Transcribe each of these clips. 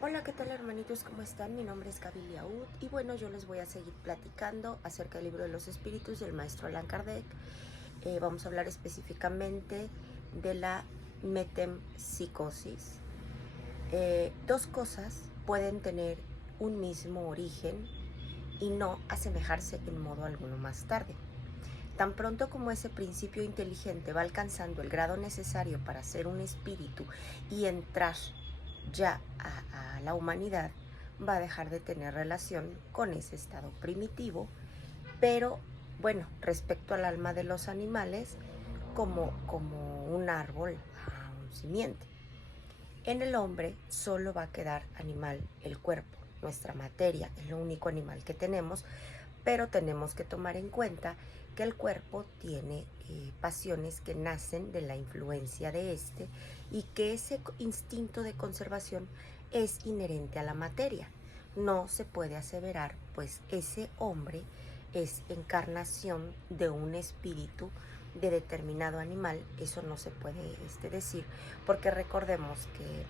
Hola, ¿qué tal hermanitos? ¿Cómo están? Mi nombre es Gaby Liaud y bueno, yo les voy a seguir platicando acerca del libro de los espíritus del maestro Allan Kardec. Vamos a hablar específicamente de la metempsicosis. Dos cosas pueden tener un mismo origen y no asemejarse en modo alguno más tarde. Tan pronto como ese principio inteligente va alcanzando el grado necesario para ser un espíritu y entrar ya a la humanidad, va a dejar de tener relación con ese estado primitivo, pero bueno, respecto al alma de los animales, como un árbol a un simiente. En el hombre solo va a quedar animal el cuerpo, nuestra materia, es lo único animal que tenemos, pero tenemos que tomar en cuenta que el cuerpo tiene pasiones que nacen de la influencia de este y que ese instinto de conservación es inherente a la materia. No se puede aseverar, pues ese hombre es encarnación de un espíritu de determinado animal, eso no se puede decir, porque recordemos que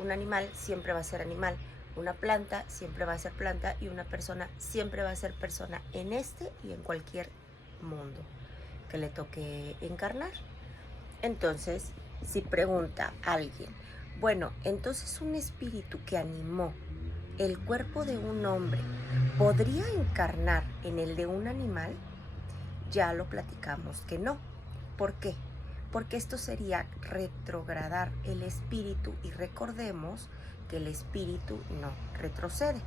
un animal siempre va a ser animal, una planta siempre va a ser planta y una persona siempre va a ser persona en este y en cualquier mundo que le toque encarnar. Entonces, si pregunta alguien, bueno, entonces un espíritu que animó el cuerpo de un hombre podría encarnar en el de un animal, ya lo platicamos que no. ¿Por qué? Porque esto sería retrogradar el espíritu y recordemos que el espíritu no retrocede.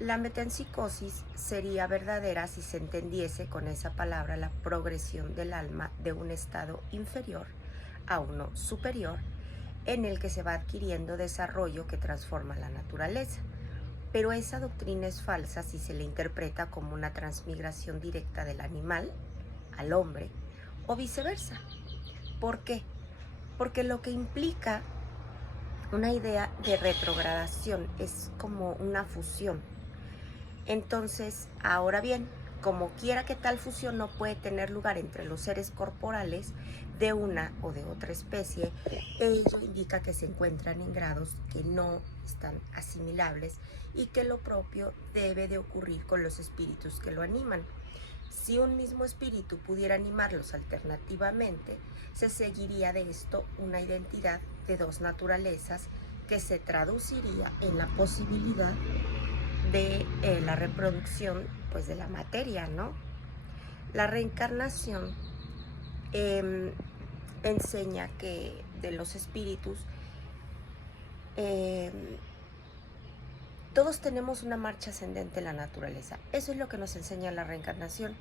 La metempsicosis sería verdadera si se entendiese con esa palabra la progresión del alma de un estado inferior a uno superior en el que se va adquiriendo desarrollo que transforma la naturaleza. Pero esa doctrina es falsa si se le interpreta como una transmigración directa del animal al hombre o viceversa. ¿Por qué? Porque lo que implica una idea de retrogradación es como una fusión. Entonces, ahora bien, como quiera que tal fusión no puede tener lugar entre los seres corporales de una o de otra especie, ello indica que se encuentran en grados que no están asimilables y que lo propio debe de ocurrir con los espíritus que lo animan. Si un mismo espíritu pudiera animarlos alternativamente, se seguiría de esto una identidad de dos naturalezas que se traduciría en la posibilidad de la reproducción pues de la materia, ¿no? La reencarnación eh, enseña que de los espíritus eh, todos tenemos una marcha ascendente en la naturaleza. Eso es lo que nos enseña la reencarnación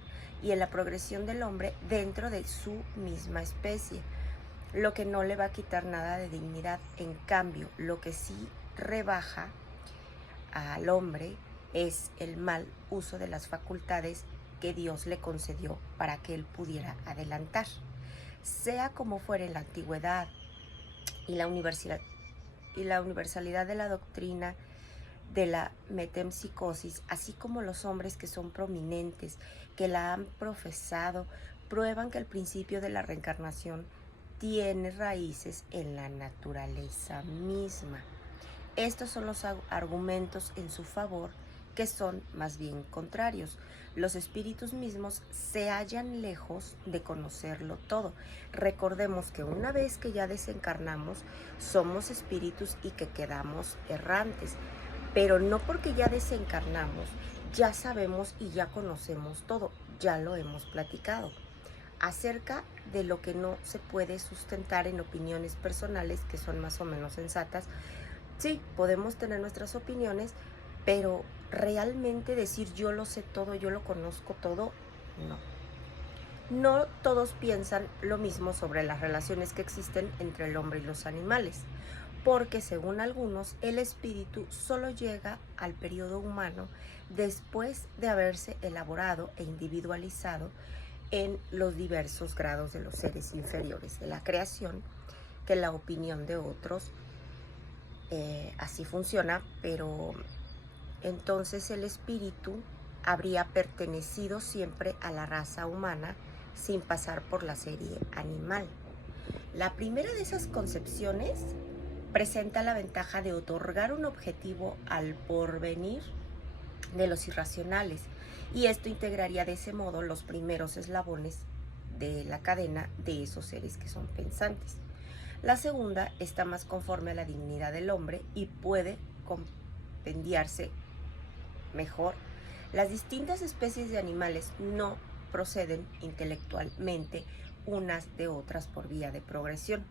y en la progresión del hombre dentro de su misma especie, lo que no le va a quitar nada de dignidad. En cambio, lo que sí rebaja al hombre es el mal uso de las facultades que Dios le concedió para que él pudiera adelantar. Sea como fuere en la antigüedad y la universalidad de la doctrina de la metempsicosis, así como los hombres que son prominentes, que la han profesado, prueban que el principio de la reencarnación tiene raíces en la naturaleza misma. Estos son los argumentos en su favor, que son más bien contrarios. Los espíritus mismos se hallan lejos de conocerlo todo. Recordemos que una vez que ya desencarnamos, somos espíritus y que quedamos errantes. Pero no porque ya desencarnamos, ya sabemos y ya conocemos todo, ya lo hemos platicado. Acerca de lo que no se puede sustentar en opiniones personales que son más o menos sensatas, sí, podemos tener nuestras opiniones, pero realmente decir yo lo sé todo, yo lo conozco todo, no. No todos piensan lo mismo sobre las relaciones que existen entre el hombre y los animales, porque según algunos el espíritu solo llega al periodo humano después de haberse elaborado e individualizado en los diversos grados de los seres inferiores de la creación, que la opinión de otros así funciona, pero entonces el espíritu habría pertenecido siempre a la raza humana sin pasar por la serie animal. La primera de esas concepciones presenta la ventaja de otorgar un objetivo al porvenir de los irracionales, y esto integraría de ese modo los primeros eslabones de la cadena de esos seres que son pensantes. La segunda está más conforme a la dignidad del hombre y puede compendiarse mejor. Las distintas especies de animales no proceden intelectualmente unas de otras por vía de progresión.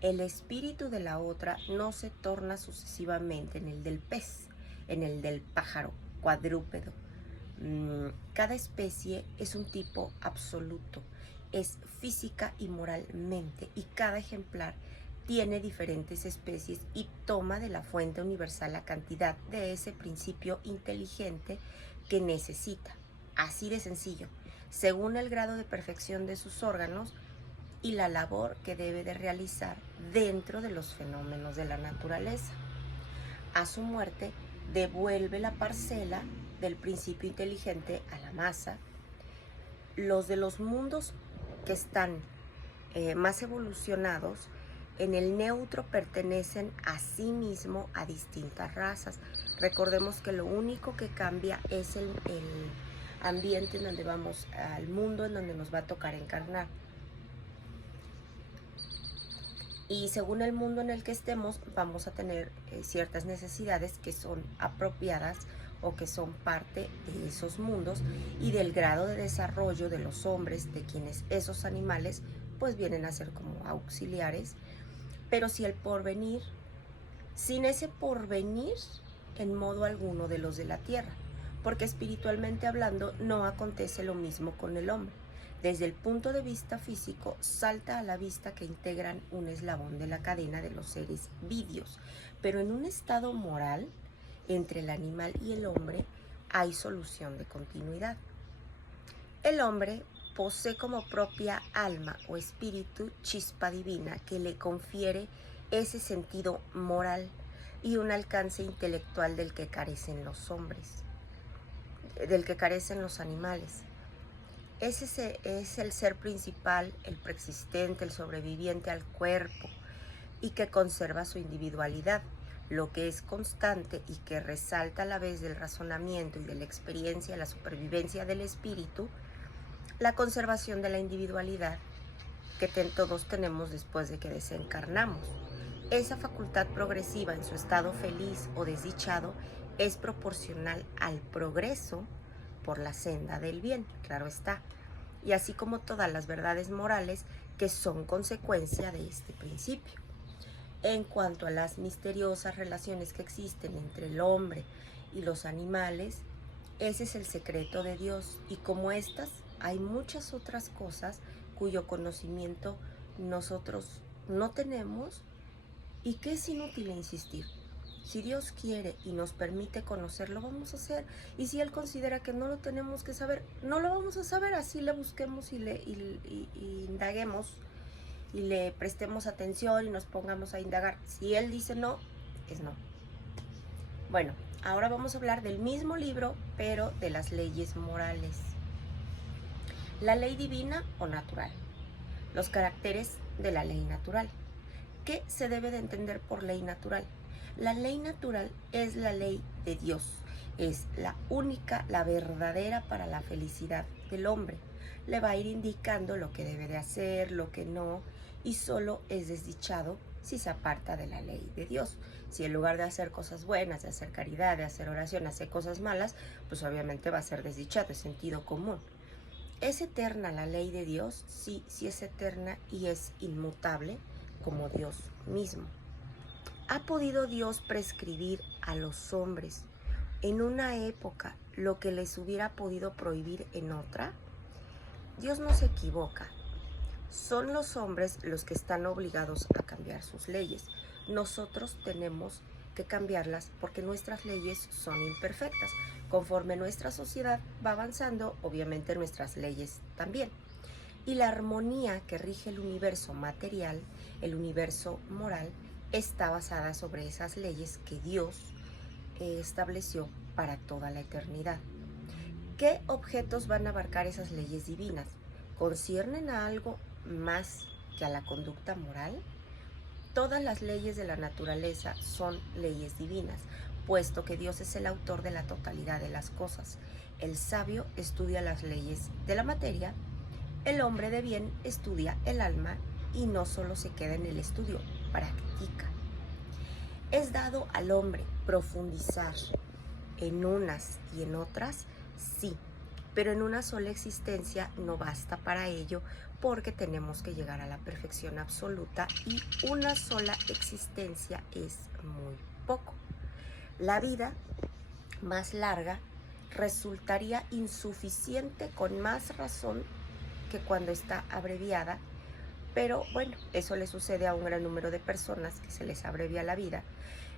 El espíritu de la otra no se torna sucesivamente en el del pez, en el del pájaro, cuadrúpedo. Cada especie es un tipo absoluto, es física y moralmente, y cada ejemplar tiene diferentes especies y toma de la fuente universal la cantidad de ese principio inteligente que necesita. Así de sencillo, según el grado de perfección de sus órganos y la labor que debe de realizar dentro de los fenómenos de la naturaleza. A su muerte, devuelve la parcela del principio inteligente a la masa. Los de los mundos que están más evolucionados en el neutro pertenecen a sí mismo a distintas razas. Recordemos que lo único que cambia es el ambiente en donde vamos, al mundo en donde nos va a tocar encarnar. Y según el mundo en el que estemos, vamos a tener ciertas necesidades que son apropiadas o que son parte de esos mundos y del grado de desarrollo de los hombres, de quienes esos animales pues vienen a ser como auxiliares. Pero si el porvenir, sin ese porvenir en modo alguno de los de la tierra, porque espiritualmente hablando no acontece lo mismo con el hombre. Desde el punto de vista físico, salta a la vista que integran un eslabón de la cadena de los seres vivios, pero en un estado moral, entre el animal y el hombre, hay solución de continuidad. El hombre posee como propia alma o espíritu chispa divina que le confiere ese sentido moral y un alcance intelectual del que carecen los hombres, del que carecen los animales. Ese es el ser principal, el preexistente, el sobreviviente al cuerpo y que conserva su individualidad. Lo que es constante y que resalta a la vez del razonamiento y de la experiencia, la supervivencia del espíritu, la conservación de la individualidad que todos tenemos después de que desencarnamos. Esa facultad progresiva en su estado feliz o desdichado es proporcional al progreso por la senda del bien, claro está, y así como todas las verdades morales que son consecuencia de este principio. En cuanto a las misteriosas relaciones que existen entre el hombre y los animales, ese es el secreto de Dios, y como estas, hay muchas otras cosas cuyo conocimiento nosotros no tenemos y que es inútil insistir. Si Dios quiere y nos permite conocerlo, vamos a hacer. Y si Él considera que no lo tenemos que saber, no lo vamos a saber. Así le busquemos y indaguemos y le prestemos atención y nos pongamos a indagar. Si Él dice no, es no. Bueno, ahora vamos a hablar del mismo libro, pero de las leyes morales. La ley divina o natural. Los caracteres de la ley natural. ¿Qué se debe de entender por ley natural? La ley natural es la ley de Dios, es la única, la verdadera para la felicidad del hombre. Le va a ir indicando lo que debe de hacer, lo que no, y solo es desdichado si se aparta de la ley de Dios. Si en lugar de hacer cosas buenas, de hacer caridad, de hacer oración, hace cosas malas, pues obviamente va a ser desdichado, es sentido común. ¿Es eterna la ley de Dios? Sí, sí es eterna y es inmutable como Dios mismo. ¿Ha podido Dios prescribir a los hombres en una época lo que les hubiera podido prohibir en otra? Dios no se equivoca. Son los hombres los que están obligados a cambiar sus leyes. Nosotros tenemos que cambiarlas porque nuestras leyes son imperfectas. Conforme nuestra sociedad va avanzando, obviamente nuestras leyes también. Y la armonía que rige el universo material, el universo moral, está basada sobre esas leyes que Dios estableció para toda la eternidad. ¿Qué objetos van a abarcar esas leyes divinas? ¿Conciernen a algo más que a la conducta moral? Todas las leyes de la naturaleza son leyes divinas, puesto que Dios es el autor de la totalidad de las cosas. El sabio estudia las leyes de la materia, el hombre de bien estudia el alma y no solo se queda en el estudio, practica. Es dado al hombre profundizar en unas y en otras, sí, pero en una sola existencia no basta para ello, porque tenemos que llegar a la perfección absoluta y una sola existencia es muy poco. La vida más larga resultaría insuficiente con más razón que cuando está abreviada, pero bueno, eso le sucede a un gran número de personas que se les abrevia la vida.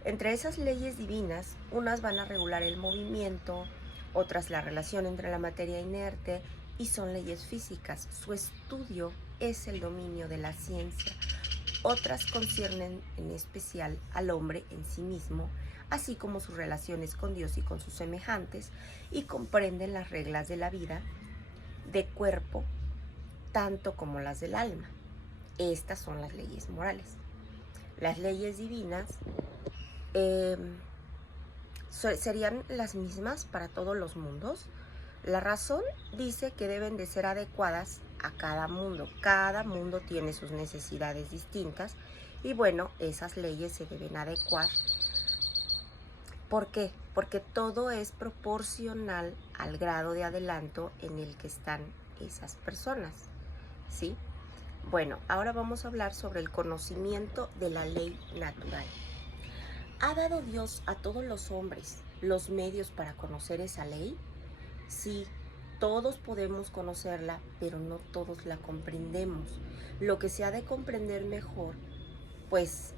Entre esas leyes divinas, unas van a regular el movimiento, otras la relación entre la materia inerte, y son leyes físicas. Su estudio es el dominio de la ciencia. Otras conciernen en especial al hombre en sí mismo, así como sus relaciones con Dios y con sus semejantes, y comprenden las reglas de la vida, de cuerpo, tanto como las del alma. Estas son las leyes morales. Las leyes divinas serían las mismas para todos los mundos. La razón dice que deben de ser adecuadas a cada mundo. Cada mundo tiene sus necesidades distintas y bueno, esas leyes se deben adecuar. ¿Por qué? Porque todo es proporcional al grado de adelanto en el que están esas personas, ¿sí? Bueno, ahora vamos a hablar sobre el conocimiento de la ley natural. ¿Ha dado Dios a todos los hombres los medios para conocer esa ley? Sí, todos podemos conocerla, pero no todos la comprendemos. Lo que se ha de comprender mejor, pues,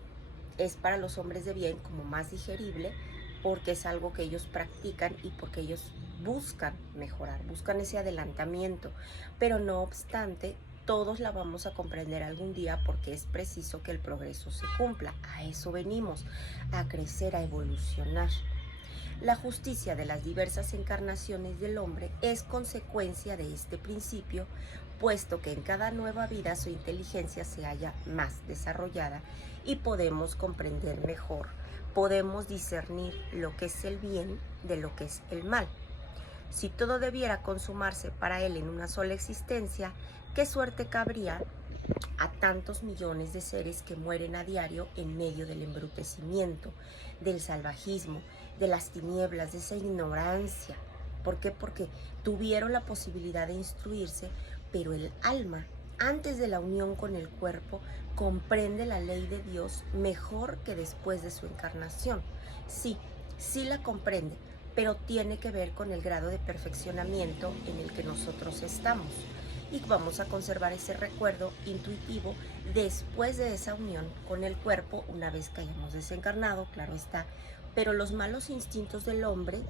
es para los hombres de bien como más digerible, porque es algo que ellos practican y porque ellos buscan mejorar, buscan ese adelantamiento. Pero no obstante, todos la vamos a comprender algún día, porque es preciso que el progreso se cumpla. A eso venimos, a crecer, a evolucionar. La justicia de las diversas encarnaciones del hombre es consecuencia de este principio, puesto que en cada nueva vida su inteligencia se halla más desarrollada y podemos comprender mejor, podemos discernir lo que es el bien de lo que es el mal. Si todo debiera consumarse para él en una sola existencia, ¿qué suerte cabría a tantos millones de seres que mueren a diario en medio del embrutecimiento, del salvajismo, de las tinieblas, de esa ignorancia? ¿Por qué? Porque tuvieron la posibilidad de instruirse, pero el alma, antes de la unión con el cuerpo, comprende la ley de Dios mejor que después de su encarnación. Sí, sí la comprende, pero tiene que ver con el grado de perfeccionamiento en el que nosotros estamos. Y vamos a conservar ese recuerdo intuitivo después de esa unión con el cuerpo, una vez que hayamos desencarnado, claro está. Pero los malos instintos del hombre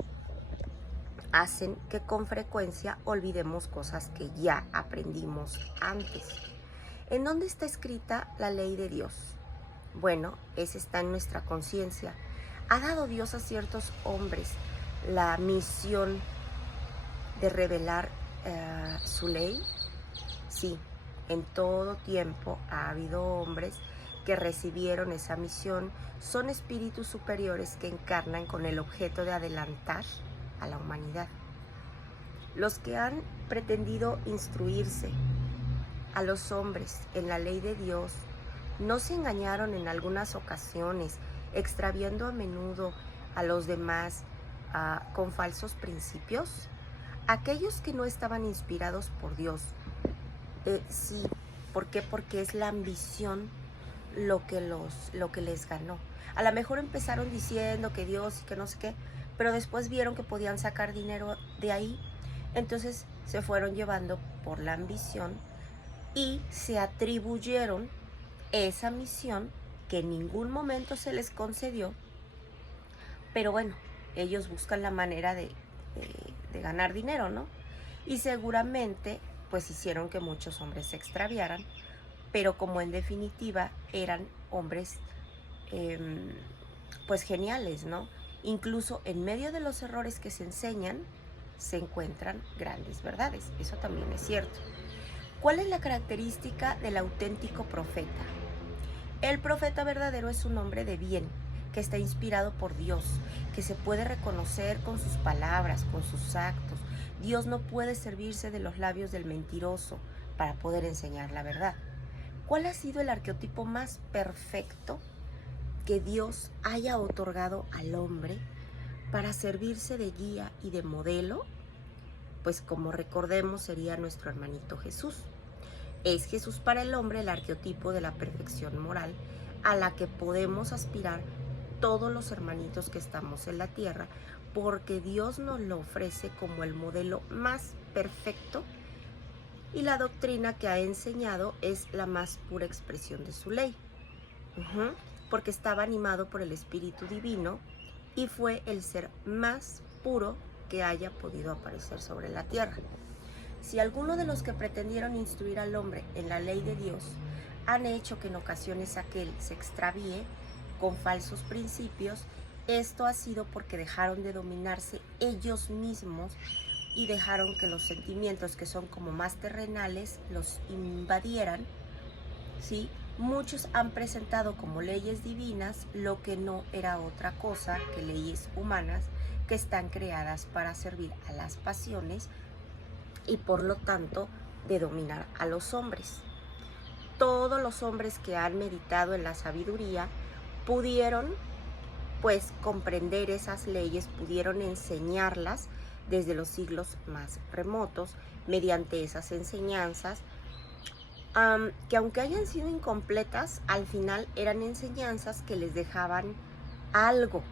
hacen que con frecuencia olvidemos cosas que ya aprendimos antes. ¿En dónde está escrita la ley de Dios? Bueno, esa está en nuestra conciencia. ¿Ha dado Dios a ciertos hombres la misión de revelar su ley? Sí, en todo tiempo ha habido hombres que recibieron esa misión. Son espíritus superiores que encarnan con el objeto de adelantar a la humanidad. Los que han pretendido instruirse a los hombres en la ley de Dios no se engañaron en algunas ocasiones, extraviando a menudo a los demás con falsos principios. Aquellos que no estaban inspirados por Dios, sí. ¿Por qué? Porque es la ambición lo que les ganó. A lo mejor empezaron diciendo que Dios y que no sé qué, pero después vieron que podían sacar dinero de ahí, entonces se fueron llevando por la ambición y se atribuyeron esa misión que en ningún momento se les concedió. Pero bueno, ellos buscan la manera de ganar dinero, ¿no? Y seguramente pues hicieron que muchos hombres se extraviaran, pero como en definitiva eran hombres pues geniales, ¿no? Incluso en medio de los errores que se enseñan, se encuentran grandes verdades. Eso también es cierto. ¿Cuál es la característica del auténtico profeta? El profeta verdadero es un hombre de bien, que está inspirado por Dios, que se puede reconocer con sus palabras, con sus actos. Dios no puede servirse de los labios del mentiroso para poder enseñar la verdad. ¿Cuál ha sido el arqueotipo más perfecto que Dios haya otorgado al hombre para servirse de guía y de modelo? Pues como recordemos sería nuestro hermanito Jesús. Es Jesús para el hombre el arqueotipo de la perfección moral a la que podemos aspirar todos los hermanitos que estamos en la tierra, porque Dios nos lo ofrece como el modelo más perfecto y la doctrina que ha enseñado es la más pura expresión de su ley. Porque estaba animado por el Espíritu Divino y fue el ser más puro que haya podido aparecer sobre la tierra. Si alguno de los que pretendieron instruir al hombre en la ley de Dios han hecho que en ocasiones aquel se extravíe con falsos principios, esto ha sido porque dejaron de dominarse ellos mismos y dejaron que los sentimientos que son como más terrenales los invadieran, ¿sí? Muchos han presentado como leyes divinas lo que no era otra cosa que leyes humanas que están creadas para servir a las pasiones y por lo tanto de dominar a los hombres. Todos los hombres que han meditado en la sabiduría pudieron pues comprender esas leyes, pudieron enseñarlas desde los siglos más remotos mediante esas enseñanzas, que aunque hayan sido incompletas, al final eran enseñanzas que les dejaban algo,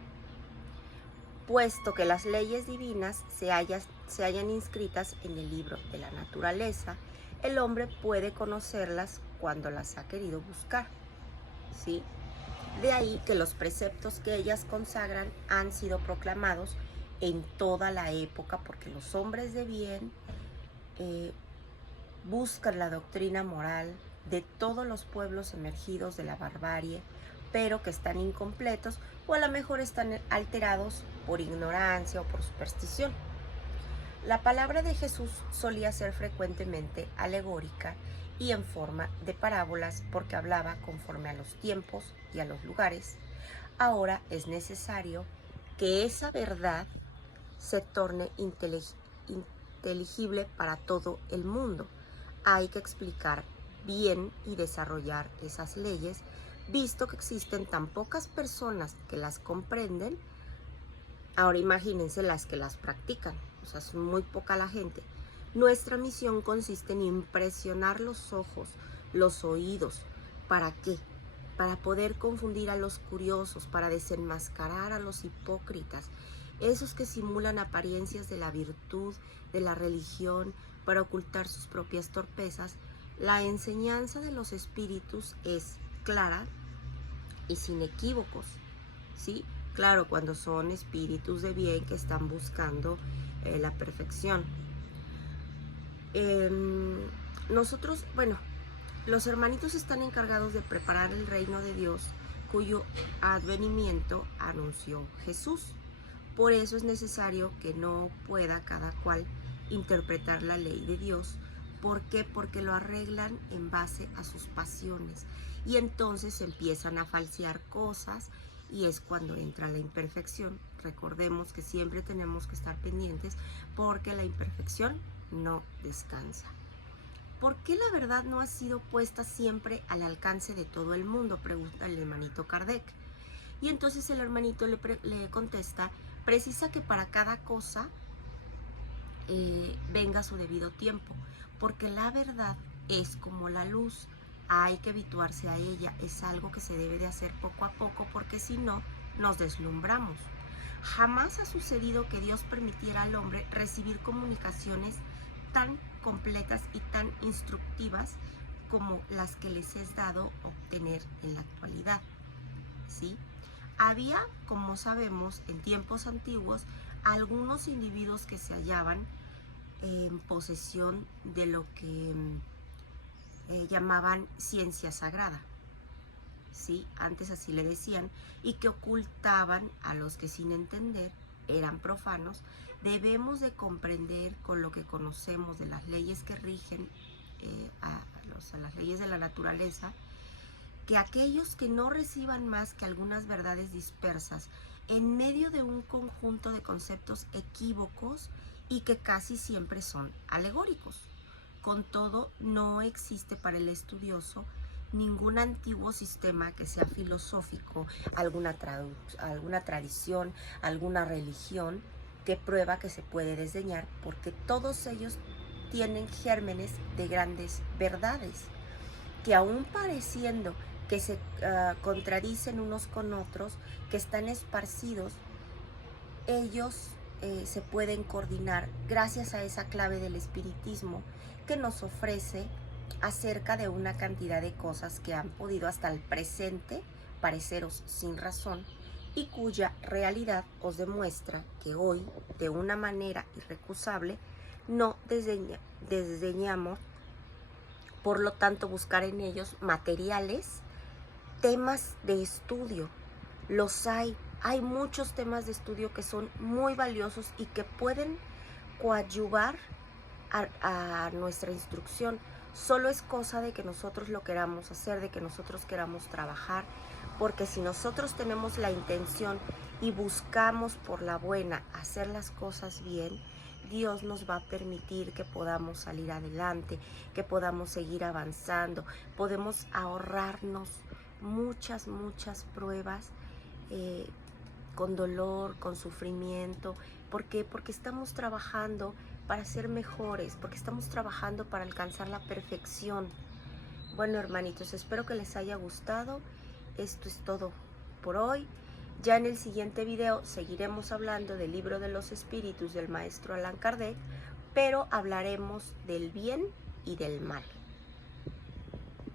puesto que las leyes divinas se hayan inscritas en el libro de la naturaleza, el hombre puede conocerlas cuando las ha querido buscar, ¿sí? De ahí que los preceptos que ellas consagran han sido proclamados en toda la época, porque los hombres de bien buscan la doctrina moral de todos los pueblos emergidos de la barbarie, pero que están incompletos o a lo mejor están alterados por ignorancia o por superstición. La palabra de Jesús solía ser frecuentemente alegórica y en forma de parábolas porque hablaba conforme a los tiempos y a los lugares. Ahora es necesario que esa verdad se torne inteligible para todo el mundo. Hay que explicar bien y desarrollar esas leyes, visto que existen tan pocas personas que las comprenden. Ahora imagínense las que las practican, o sea, es muy poca la gente. Nuestra misión consiste en impresionar los ojos, los oídos. ¿Para qué? Para poder confundir a los curiosos, para desenmascarar a los hipócritas, esos que simulan apariencias de la virtud, de la religión, para ocultar sus propias torpezas. La enseñanza de los espíritus es clara y sin equívocos, ¿sí? Claro, cuando son espíritus de bien que están buscando la perfección. Nosotros, bueno, los hermanitos están encargados de preparar el reino de Dios, cuyo advenimiento anunció Jesús. Por eso es necesario que no pueda cada cual interpretar la ley de Dios. ¿Por qué? Porque lo arreglan en base a sus pasiones. Y entonces empiezan a falsear cosas y es cuando entra la imperfección. Recordemos que siempre tenemos que estar pendientes porque la imperfección no descansa. ¿Por qué la verdad no ha sido puesta siempre al alcance de todo el mundo?, pregunta el hermanito Kardec. Y entonces el hermanito le contesta: precisa que para cada cosa venga su debido tiempo, porque la verdad es como la luz, hay que habituarse a ella, es algo que se debe de hacer poco a poco, porque si no, nos deslumbramos. Jamás ha sucedido que Dios permitiera al hombre recibir comunicaciones tan completas y tan instructivas como las que les es dado obtener en la actualidad, ¿sí? Había, como sabemos, en tiempos antiguos, algunos individuos que se hallaban en posesión de lo que llamaban ciencia sagrada, ¿sí? Antes así le decían, y que ocultaban a los que sin entender eran profanos. Debemos de comprender con lo que conocemos de las leyes que rigen a las leyes de la naturaleza, que aquellos que no reciban más que algunas verdades dispersas en medio de un conjunto de conceptos equívocos y que casi siempre son alegóricos. Con todo, no existe para el estudioso ningún antiguo sistema que sea filosófico, alguna tradición, alguna religión que prueba que se puede desdeñar, porque todos ellos tienen gérmenes de grandes verdades, que aún pareciendo que se contradicen unos con otros, que están esparcidos, ellos se pueden coordinar gracias a esa clave del espiritismo que nos ofrece acerca de una cantidad de cosas que han podido hasta el presente pareceros sin razón y cuya realidad os demuestra que hoy, de una manera irrecusable, no desdeñamos, por lo tanto, buscar en ellos materiales, temas de estudio. Los hay muchos temas de estudio que son muy valiosos y que pueden coadyuvar a nuestra instrucción. Solo es cosa de que nosotros lo queramos hacer, de que nosotros queramos trabajar, porque si nosotros tenemos la intención y buscamos por la buena hacer las cosas bien, Dios nos va a permitir que podamos salir adelante, que podamos seguir avanzando, podemos ahorrarnos muchas pruebas con dolor, con sufrimiento. ¿Por qué? Porque estamos trabajando para ser mejores, porque estamos trabajando para alcanzar la perfección. Bueno, hermanitos, espero que les haya gustado. Esto es todo por hoy. Ya en el siguiente video seguiremos hablando del libro de los espíritus del maestro Allan Kardec, pero hablaremos del bien y del mal.